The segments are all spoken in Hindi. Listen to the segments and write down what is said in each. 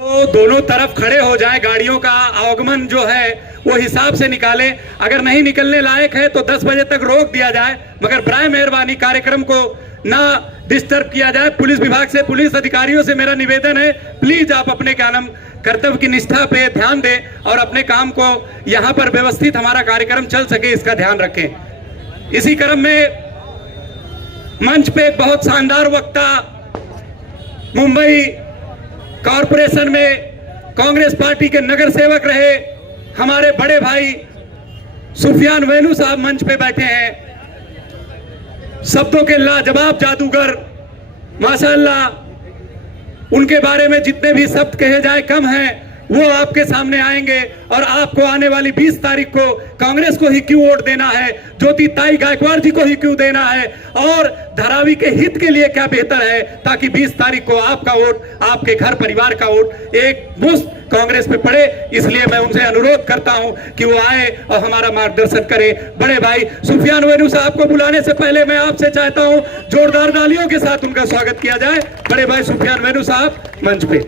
तो दोनों तरफ खड़े हो जाए, गाड़ियों का आवागमन जो है वो हिसाब से निकाले। अगर नहीं निकलने लायक है तो 10 बजे तक रोक दिया जाए, मगर बराए मेहरबानी कार्यक्रम को ना डिस्टर्ब किया जाए। पुलिस विभाग से, पुलिस अधिकारियों से मेरा निवेदन है, प्लीज आप अपने कर्तव्य की निष्ठा पे ध्यान दें और अपने काम को यहाँ पर व्यवस्थित हमारा कार्यक्रम चल सके इसका ध्यान रखें। इसी क्रम में मंच पे एक बहुत शानदार वक्ता, मुंबई कॉरपोरेशन में कांग्रेस पार्टी के नगर सेवक रहे हमारे बड़े भाई सुफियान वैनू साहब मंच पे बैठे हैं। शब्दों के लाजवाब जादूगर, माशाअल्लाह, उनके बारे में जितने भी शब्द कहे जाए कम हैं। वो आपके सामने आएंगे और आपको आने वाली 20 तारीख को कांग्रेस को ही क्यों वोट देना है, ज्योति ताई गायकवाड़ जी को ही क्यों देना है और धारावी के हित के लिए क्या बेहतर है, ताकि 20 तारीख को आपका वोट, आपके घर परिवार का वोट एक मुश्त कांग्रेस पे पड़े। इसलिए मैं उनसे अनुरोध करता हूं कि वो आए और हमारा मार्गदर्शन करें। बड़े भाई सुफियान वैनू साहब को बुलाने से पहले मैं आपसे चाहता हूं जोरदार तालियों के साथ उनका स्वागत किया जाए। बड़े भाई सुफियान वैनू साहब मंच पे।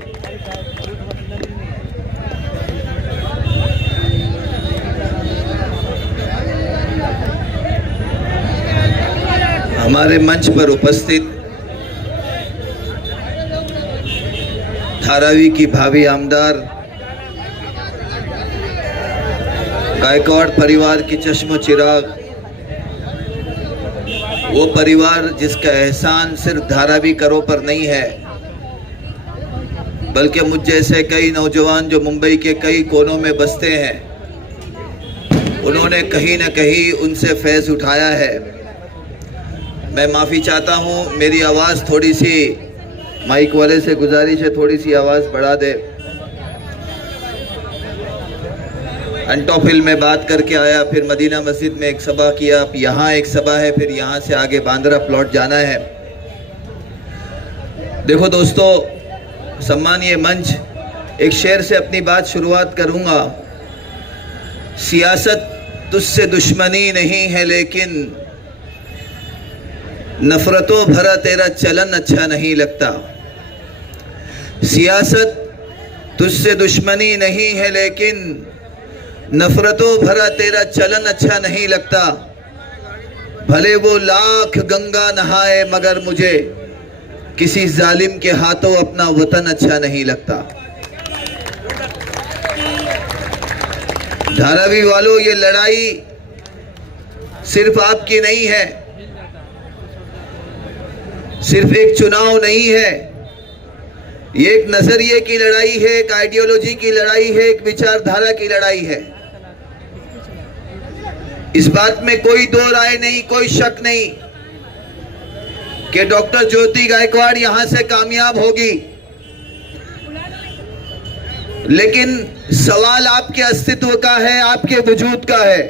हमारे मंच पर उपस्थित धारावी की भावी आमदार, गायकवाड़ परिवार की चश्मो चिराग, वो परिवार जिसका एहसान सिर्फ धारावी करों पर नहीं है, बल्कि मुझ जैसे कई नौजवान जो मुंबई के कई कोनों में बसते हैं, उन्होंने कहीं न कहीं उनसे फैज़ उठाया है। मैं माफ़ी चाहता हूँ, मेरी आवाज़ थोड़ी सी, माइक वाले से गुजारिश है थोड़ी सी आवाज़ बढ़ा दे। अंटोफिल में बात करके आया, फिर मदीना मस्जिद में एक सभा किया, यहाँ एक सभा है, फिर यहाँ से आगे बांद्रा प्लॉट जाना है। देखो दोस्तों, सम्मानीय मंच, एक शेर से अपनी बात शुरुआत करूँगा। सियासत तुझसे दुश्मनी नहीं है, लेकिन नफरतों भरा तेरा चलन अच्छा नहीं लगता। सियासत तुझसे दुश्मनी नहीं है, लेकिन नफरतों भरा तेरा चलन अच्छा नहीं लगता। भले वो लाख गंगा नहाए, मगर मुझे किसी जालिम के हाथों अपना वतन अच्छा नहीं लगता। धारावी वालों, ये लड़ाई सिर्फ आपकी नहीं है, सिर्फ एक चुनाव नहीं है, ये एक नजरिए की लड़ाई है, एक आइडियोलॉजी की लड़ाई है, एक विचारधारा की लड़ाई है। इस बात में कोई दो राय नहीं, कोई शक नहीं कि डॉक्टर ज्योति गायकवाड़ यहां से कामयाब होगी। लेकिन सवाल आपके अस्तित्व का है, आपके वजूद का है।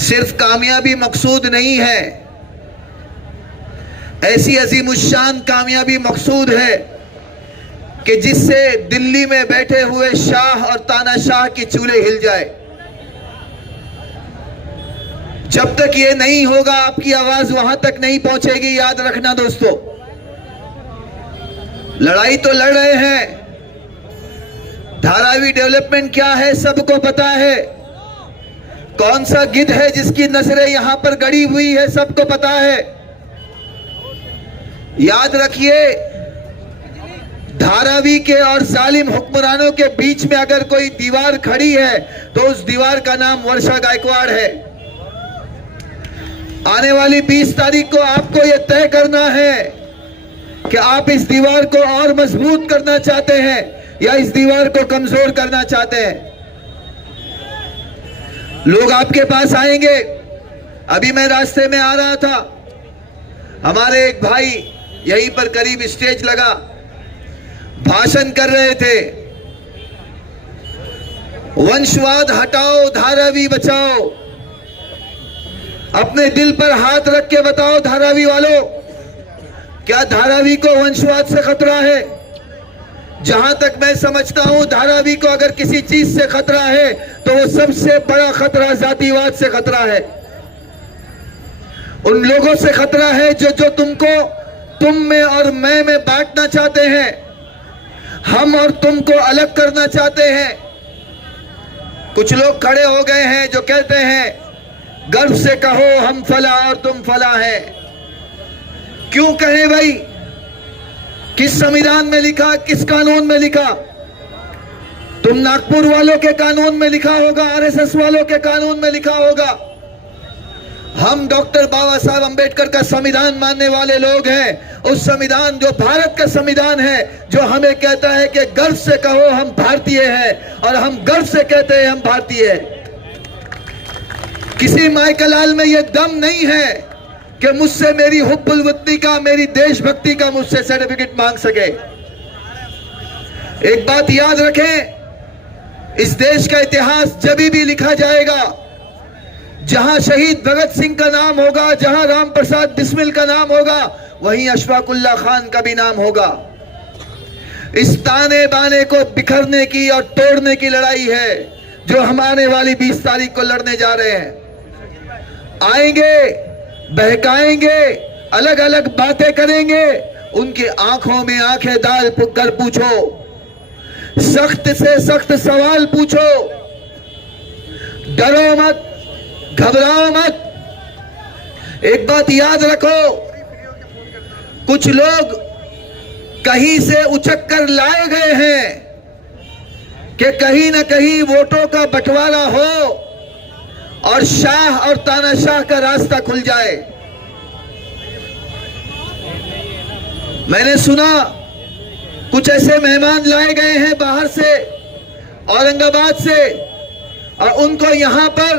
सिर्फ कामयाबी मकसूद नहीं है, ऐसी अजीमुश्शान कामयाबी मकसूद है कि जिससे दिल्ली में बैठे हुए शाह और तानाशाह की चूल्हे हिल जाए। जब तक ये नहीं होगा, आपकी आवाज वहां तक नहीं पहुंचेगी। याद रखना दोस्तों, लड़ाई तो लड़ रहे हैं, धारावी डेवलपमेंट क्या है सबको पता है, कौन सा गिद्ध है जिसकी नजरें यहां पर गड़ी हुई है सबको पता है। याद रखिए, धारावी के और जालिम हुक्मरानों के बीच में अगर कोई दीवार खड़ी है तो उस दीवार का नाम वर्षा गायकवाड़ है। आने वाली 20 तारीख को आपको यह तय करना है कि आप इस दीवार को और मजबूत करना चाहते हैं या इस दीवार को कमजोर करना चाहते हैं। लोग आपके पास आएंगे। अभी मैं रास्ते में आ रहा था, हमारे एक भाई यहीं पर करीब स्टेज लगा, भाषण कर रहे थे, वंशवाद हटाओ, धारावी बचाओ। अपने दिल पर हाथ रख के बताओ धारावी वालों, क्या धारावी को वंशवाद से खतरा है? जहां तक मैं समझता हूं, धारावी को अगर किसी चीज से खतरा है तो वो सबसे बड़ा खतरा जातिवाद से खतरा है। उन लोगों से खतरा है जो तुमको तुम में और मैं में बांटना चाहते हैं, हम और तुम को अलग करना चाहते हैं। कुछ लोग खड़े हो गए हैं जो कहते हैं गर्व से कहो हम फला और तुम फला है। क्यों कहें भाई? किस संविधान में लिखा, किस कानून में लिखा? तुम नागपुर वालों के कानून में लिखा होगा, आरएसएस वालों के कानून में लिखा होगा। हम डॉक्टर बाबा साहब अंबेडकर का संविधान मानने वाले लोग हैं। उस संविधान जो भारत का संविधान है, जो हमें कहता है कि गर्व से कहो हम भारतीय हैं, और हम गर्व से कहते हैं हम भारतीय हैं। किसी माइकलाल में यह दम नहीं है कि मुझसे मेरी हुब्बुल वतनी का, मेरी देशभक्ति का मुझसे सर्टिफिकेट मांग सके। एक बात याद रखें, इस देश का इतिहास जब भी लिखा जाएगा, जहां शहीद भगत सिंह का नाम होगा, जहां राम प्रसाद बिस्मिल का नाम होगा, वहीं अशफाकुल्ला खान का भी नाम होगा। इस ताने बाने को बिखरने की और तोड़ने की लड़ाई है जो हम आने वाली 20 तारीख को लड़ने जा रहे हैं। आएंगे, बहकाएंगे, अलग अलग बातें करेंगे, उनकी आंखों में आंखें डाल कर पूछो, सख्त से सख्त सवाल पूछो, डरो मत, घबराओ मत। एक बात याद रखो, कुछ लोग कहीं से उचक कर लाए गए हैं कि कहीं ना कहीं वोटों का बंटवारा हो और शाह और तानाशाह का रास्ता खुल जाए। मैंने सुना कुछ ऐसे मेहमान लाए गए हैं बाहर से, औरंगाबाद से, और उनको यहां पर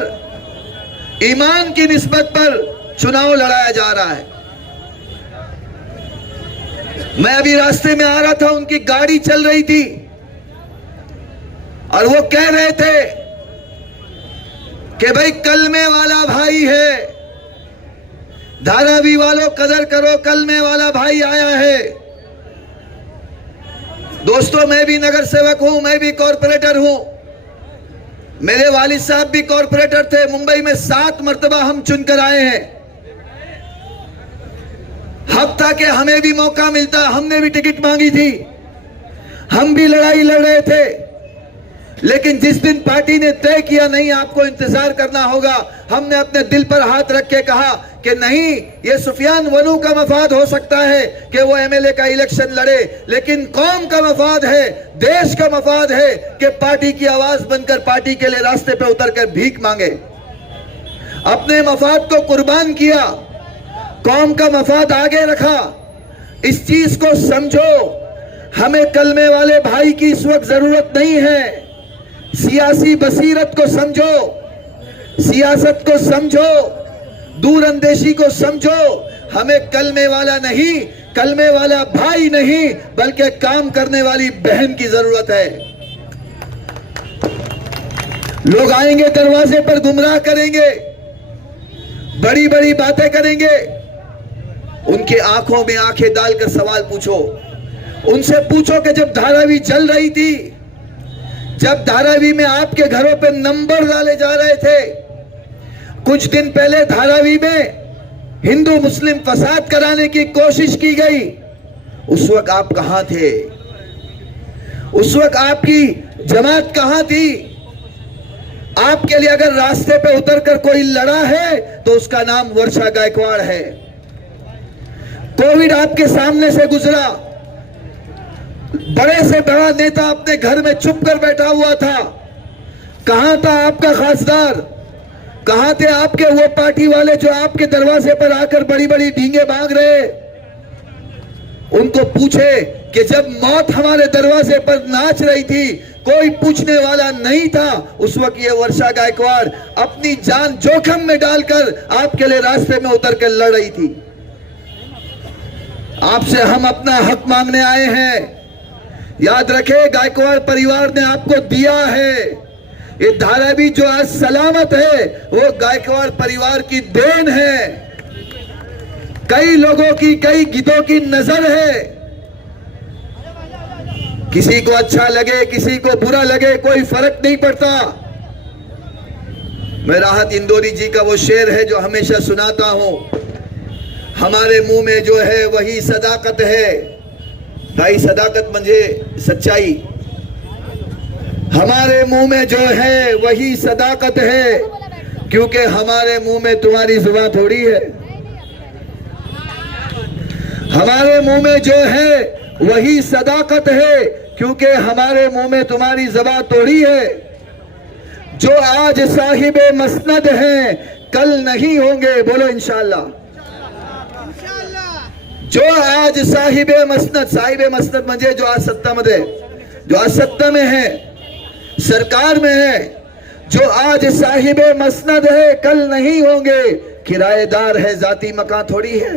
ईमान की निस्बत पर चुनाव लड़ाया जा रहा है। मैं अभी रास्ते में आ रहा था, उनकी गाड़ी चल रही थी और वो कह रहे थे कि भाई कलमे वाला भाई है, धारावी वालों कदर करो, कलमे वाला भाई आया है। दोस्तों, मैं भी नगर सेवक हूं, मैं भी कॉर्पोरेटर हूं। मेरे वालिद साहब भी कॉर्पोरेटर थे। मुंबई में 7 मर्तबा हम चुनकर आए हैं। हक था कि हमें भी मौका मिलता, हमने भी टिकट मांगी थी, हम भी लड़ाई लड़ रहे थे। लेकिन जिस दिन पार्टी ने तय किया नहीं आपको इंतजार करना होगा, हमने अपने दिल पर हाथ रख के कहा कि नहीं, ये सुफियान वनू का मफाद हो सकता है कि वो एमएलए का इलेक्शन लड़े, लेकिन कौम का मफाद है, देश का मफाद है कि पार्टी की आवाज बनकर पार्टी के लिए रास्ते पे उतरकर भीख मांगे। अपने मफाद को कुर्बान किया, कौम का मफाद आगे रखा। इस चीज को समझो, हमें कलमे वाले भाई की इस वक्त जरूरत नहीं है। सियासी बसीरत को समझो, सियासत को समझो, दूरअंदेशी को समझो। हमें कलमे वाला नहीं, कलमे वाला भाई नहीं, बल्कि काम करने वाली बहन की जरूरत है। लोग आएंगे दरवाजे पर, गुमराह करेंगे, बड़ी बड़ी बातें करेंगे। उनके आंखों में आंखें डालकर सवाल पूछो। उनसे पूछो कि जब धारावी चल रही थी, जब धारावी में आपके घरों पे नंबर डाले जा रहे थे, कुछ दिन पहले धारावी में हिंदू मुस्लिम फसाद कराने की कोशिश की गई, उस वक्त आप कहां थे? उस वक्त आपकी जमात कहां थी? आपके लिए अगर रास्ते पे उतरकर कोई लड़ा है तो उसका नाम वर्षा गायकवाड़ है। कोविड आपके सामने से गुजरा, बड़े से बड़ा नेता अपने घर में चुप कर बैठा हुआ था। कहां था आपका खासदार? कहां थे आपके वो पार्टी वाले जो आपके दरवाजे पर आकर बड़ी बड़ी डींगे मांग रहे? उनको पूछे कि जब मौत हमारे दरवाजे पर नाच रही थी, कोई पूछने वाला नहीं था। उस वक्त ये वर्षा गायकवाड़ अपनी जान जोखिम में डालकर आपके लिए रास्ते में उतर कर लड़ रही थी। आपसे हम अपना हक मांगने आए हैं। याद रखें, गायकवाड़ परिवार ने आपको दिया है। ये धारावी जो आज सलामत है, वो गायकवाड़ परिवार की देन है। कई लोगों की, कई गिद्धों की नजर है। किसी को अच्छा लगे, किसी को बुरा लगे, कोई फर्क नहीं पड़ता। मैं राहत इंदौरी जी का वो शेर है जो हमेशा सुनाता हूं। हमारे मुंह में जो है वही सदाकत है। भाई सदाकत म्हणजे सच्चाई। हमारे मुंह में जो है वही सदाकत है, क्योंकि हमारे मुंह में तुम्हारी जुबान थोड़ी है। हमारे मुंह में जो है वही सदाकत है, क्योंकि हमारे मुंह में तुम्हारी जुबान थोड़ी है। जो आज साहिबे मसनद हैं कल नहीं होंगे, बोलो इंशाअल्लाह। जो आज साहिबे मसनद म्हणजे जो आज सत्तामध्ये, जो आज सत्ता में है, सरकार में है, जो आज साहिबे मसनद है कल नहीं होंगे। किराएदार है, जाती मकान थोड़ी है।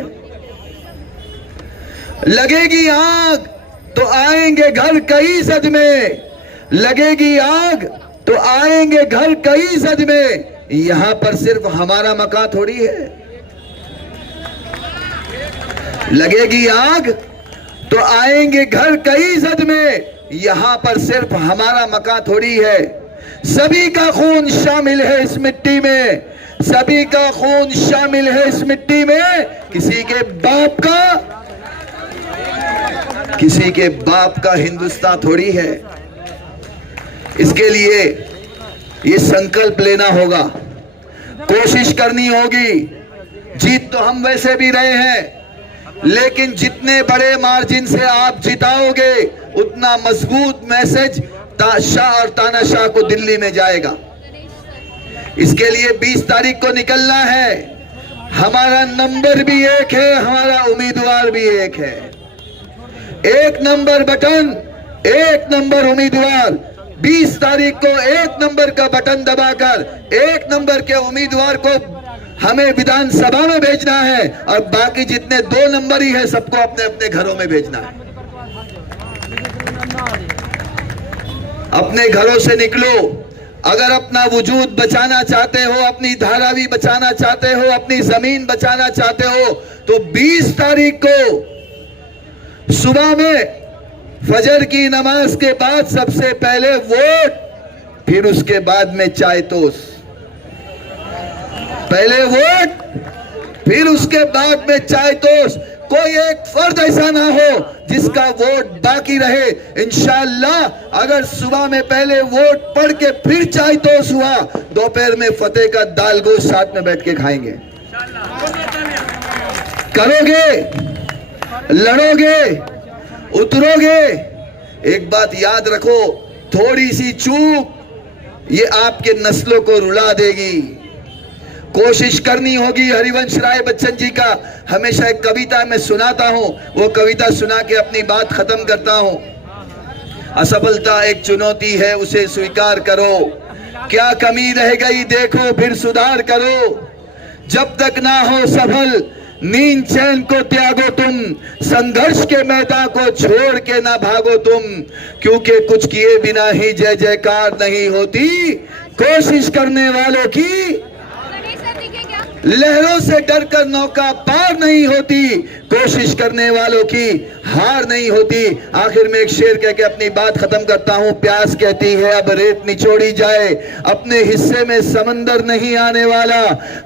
लगेगी आग तो आएंगे घर कई सद में, लगेगी आग तो आएंगे घर कई सद में। यहां पर सिर्फ हमारा मकान थोड़ी है। लगेगी आग तो आएंगे घर कई सद में, यहां पर सिर्फ हमारा मकान थोड़ी है। सभी का खून शामिल है इस मिट्टी में, सभी का खून शामिल है इस मिट्टी में। किसी के बाप का हिंदुस्तान थोड़ी है। इसके लिए ये संकल्प लेना होगा, कोशिश करनी होगी। जीत तो हम वैसे भी रहे हैं, लेकिन जितने बड़े मार्जिन से आप जिताओगे उतना मजबूत मैसेज शाह और तानाशाह को दिल्ली में जाएगा। इसके लिए 20 तारीख को निकलना है। हमारा नंबर भी एक है, हमारा उम्मीदवार भी एक है। 1 नंबर बटन, 1 नंबर उम्मीदवार। 20 तारीख को 1 नंबर का बटन दबाकर 1 नंबर के उम्मीदवार को हमें विधानसभा में भेजना है, और बाकी जितने 2 नंबर ही है सबको अपने अपने घरों में भेजना है। अपने घरों से निकलो। अगर अपना वजूद बचाना चाहते हो, अपनी धारावी बचाना चाहते हो, अपनी जमीन बचाना चाहते हो, तो 20 तारीख को सुबह में फजर की नमाज के बाद सबसे पहले वोट, फिर उसके बाद में चाय तोस। पहले वोट, फिर उसके बाद में चाय तोस। कोई एक फर्द ऐसा ना हो जिसका वोट बाकी रहे। इंशाअल्लाह अगर सुबह में पहले वोट पढ़ के फिर चाय तोस हुआ, दोपहर में फतेह का दाल गोश्त साथ में बैठ के खाएंगे। करोगे, लड़ोगे, उतरोगे। एक बात याद रखो, थोड़ी सी चूक ये आपके नस्लों को रुला देगी। कोशिश करनी होगी। हरिवंश राय बच्चन जी का हमेशा एक कविता मैं सुनाता हूं, वो कविता सुना के अपनी बात खत्म करता हूं। असफलता एक चुनौती है, उसे स्वीकार करो। क्या कमी रह गई देखो, फिर सुधार करो। जब तक ना हो सफल नींद चैन को त्यागो तुम, संघर्ष के मैदान को छोड़ के ना भागो तुम। क्योंकि कुछ किए बिना ही जय जयकार नहीं होती, कोशिश करने वालों की लहरों से डरकर नौका पार नहीं होती, कोशिश करने वालों की हार नहीं होती। आखिर में एक शेर कह के अपनी बात खत्म करता हूं। प्यास कहती है अब रेत निचोड़ी जाए, अपने हिस्से में समंदर नहीं आने वाला।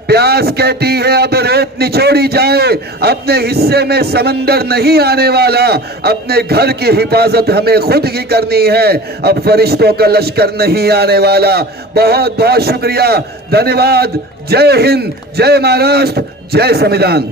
प्यास कहती है अब रेत निचोड़ी जाए, अपने हिस्से में समंदर नहीं आने वाला। अपने घर की हिफाजत हमें खुद ही करनी है, अब फरिश्तों का लश्कर नहीं आने वाला। बहुत बहुत शुक्रिया, धन्यवाद। जय हिंद, जय महाराष्ट्र, जय संविधान।